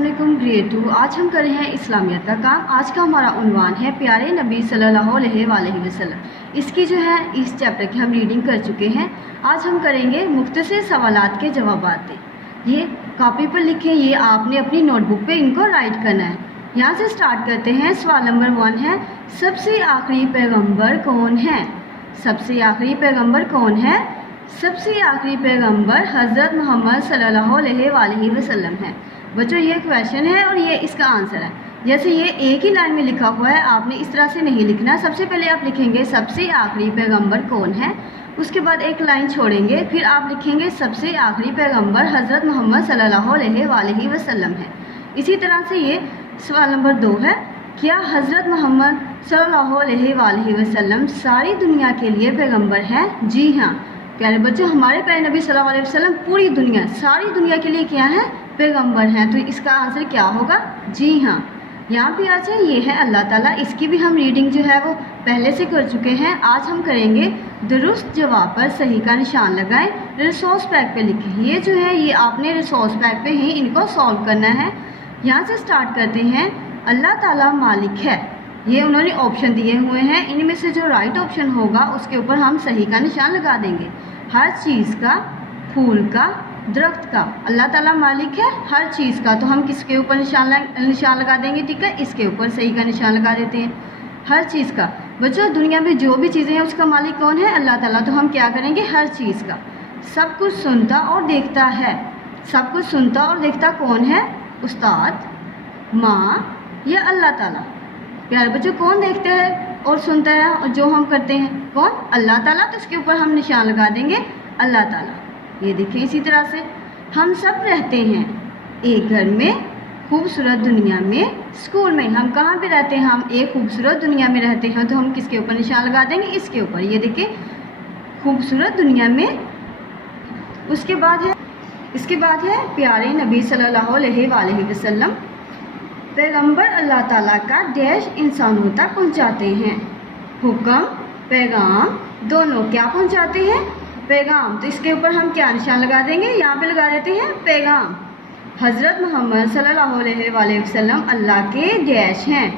अस्सलाम वालेकुम ग्रेड 2। आज हम कर रहे हैं इस्लामियत का काम। आज का हमारा उन्वान है प्यारे नबी सल्लल्लाहु अलैहि वसल्लम। इसकी जो है इस चैप्टर की हम रीडिंग कर चुके हैं। आज हम करेंगे मुख्तसर सवालात के जवाबात। ये कॉपी पर लिखें, ये आपने अपनी नोटबुक पे इनको राइट करना है। यहाँ से स्टार्ट करते हैं। सवाल नंबर 1 है, सबसे आखिरी पैगम्बर कौन है? सबसे आखिरी पैगम्बर कौन है? सबसे आखिरी पैगम्बर हज़रत मोहम्मद सल्लल्लाहु अलैहि वसल्लम है। बच्चों ये क्वेश्चन है और ये इसका आंसर है। जैसे ये एक ही लाइन में लिखा हुआ है, आपने इस तरह से नहीं लिखना। सबसे पहले आप लिखेंगे सबसे आखिरी पैगम्बर कौन है, उसके बाद एक लाइन छोड़ेंगे, फिर आप लिखेंगे सबसे आखिरी पैगम्बर हज़रत मोहम्मद सल्लल्लाहु अलैहि वसल्लम है। इसी तरह से ये सवाल नंबर 2 है, क्या हज़रत मोहम्मद सल्लल्लाहु अलैहि वसल्लम सारी दुनिया के लिए पैगम्बर हैं? जी हाँ प्यारे बच्चों, हमारे प्यारे नबी सल्लल्लाहु अलैहि वसल्लम पूरी दुनिया, सारी दुनिया के लिए क्या है? पैगम्बर हैं। तो इसका आंसर क्या होगा? जी हाँ। यहाँ पे आ जाए, ये है अल्लाह ताला। इसकी भी हम रीडिंग जो है वो पहले से कर चुके हैं। आज हम करेंगे दुरुस्त जवाब पर सही का निशान लगाएं, रिसोर्स पैक पे लिखें। ये जो है ये आपने रिसोर्स पैक पे ही इनको सॉल्व करना है। यहाँ से स्टार्ट करते हैं। अल्लाह ताला मालिक है, ये उन्होंने ऑप्शन दिए हुए हैं। इनमें से जो राइट ऑप्शन होगा उसके ऊपर हम सही का निशान लगा देंगे। हर चीज़ का, फूल का, दरख्त का, अल्लाह ताला मालिक है हर चीज़ का। तो हम किसके ऊपर निशान लगा देंगे? ठीक है, इसके ऊपर सही का निशान लगा देते हैं। हर चीज़ का। बच्चों दुनिया में जो भी चीज़ें हैं उसका मालिक कौन है? अल्लाह ताला। तो हम क्या करेंगे? हर चीज़ का। सब कुछ सुनता और देखता है। सब कुछ सुनता और देखता कौन है? उस्ताद, माँ या अल्लाह ताला? प्यारे बच्चों कौन देखता है और सुनता है और जो हम करते हैं? कौन? अल्लाह ताला। तो इसके ऊपर हम निशान लगा देंगे अल्लाह ताला। ये देखिए इसी तरह से हम सब रहते हैं एक घर में, खूबसूरत दुनिया में, स्कूल में। हम कहाँ पे रहते हैं? हम एक खूबसूरत दुनिया में रहते हैं। तो हम किसके ऊपर निशान लगा देंगे? इसके ऊपर। ये देखिए खूबसूरत दुनिया में। उसके बाद है, इसके बाद है प्यारे नबी सल्लल्लाहु अलैहि वसल्लम पैगम्बर अल्लाह ताला का डैश इंसानों तक पहुँचाते हैं। हुक्म, पैगाम, दोनों क्या पहुँचाते हैं? पैगाम। तो इसके ऊपर हम क्या निशान लगा देंगे? यहाँ पे लगा देते हैं पैगाम। हज़रत मोहम्मद सल्लल्लाहु अलैहि वसल्लम अल्लाह के डैश हैं,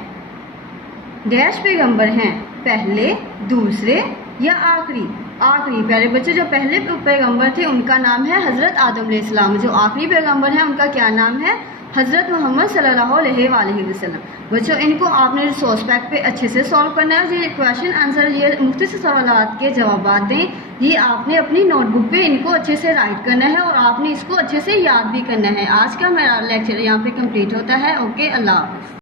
डैश पैगम्बर हैं, पहले, दूसरे या आखिरी? आखिरी। प्यारे बच्चे जो पहले पैगम्बर थे उनका नाम है हज़रत आदम अलैहिस्सलाम। जो आखिरी पैगम्बर हैं उनका क्या नाम है? हज़रत मोहम्मद सल्लल्लाहु अलैहि वसल्लम। बच्चों इनको आपने रिसोर्स पैक पे अच्छे से सॉल्व करना है। ये क्वेश्चन आंसर, ये मुख्तसर सवालात के जवाब दें, ये आपने अपनी नोटबुक पे इनको अच्छे से राइट करना है और आपने इसको अच्छे से याद भी करना है। आज का मेरा लेक्चर यहाँ पे कंप्लीट होता है। ओके, अल्लाह हाफ़िज़।